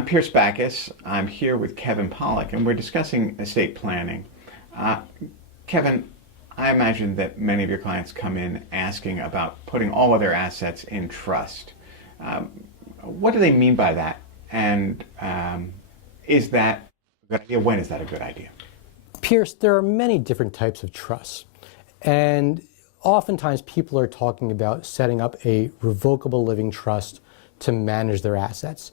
I'm Pierce Backus. I'm here with Kevin Pollock, and we're discussing estate planning. Kevin, I imagine that many of your clients come in asking about putting all of their assets in trust. What do they mean by that? And is that a good idea? When is that a good idea? Pierce, there are many different types of trusts. And oftentimes people are talking about setting up a revocable living trust to manage their assets.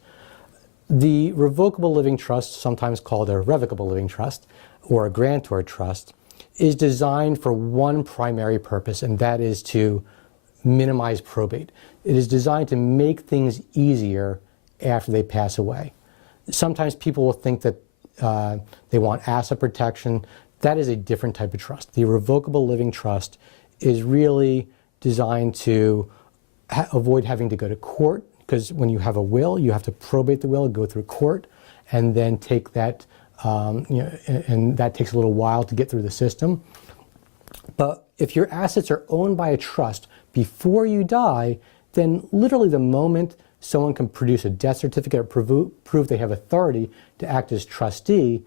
The revocable living trust, sometimes called a revocable living trust or a grantor trust, is designed for one primary purpose, and that is to minimize probate. It is designed to make things easier after they pass away. Sometimes people will think that they want asset protection. That is a different type of trust. The revocable living trust is really designed to avoid having to go to court, because when you have a will, you have to probate the will, go through court, and then take that, and that takes a little while to get through the system. But if your assets are owned by a trust before you die, then literally the moment someone can produce a death certificate or prove they have authority to act as trustee,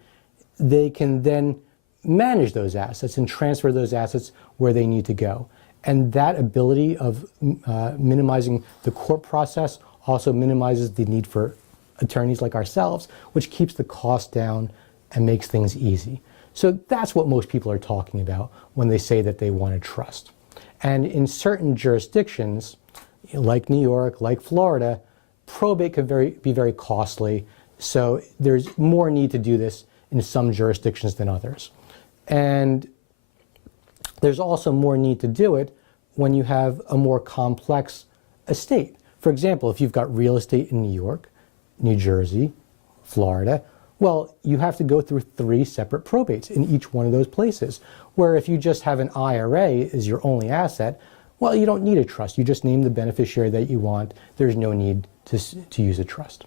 they can then manage those assets and transfer those assets where they need to go. And that ability of minimizing the court process also minimizes the need for attorneys like ourselves, which keeps the cost down and makes things easy. So that's what most people are talking about when they say that they want a trust. And in certain jurisdictions, like New York, like Florida, probate can be very costly. So there's more need to do this in some jurisdictions than others. And there's also more need to do it when you have a more complex estate. For example, if you've got real estate in New York, New Jersey, Florida, well, you have to go through 3 separate probates in each one of those places. Where if you just have an IRA as your only asset, well, you don't need a trust. You just name the beneficiary that you want. There's no need to use a trust.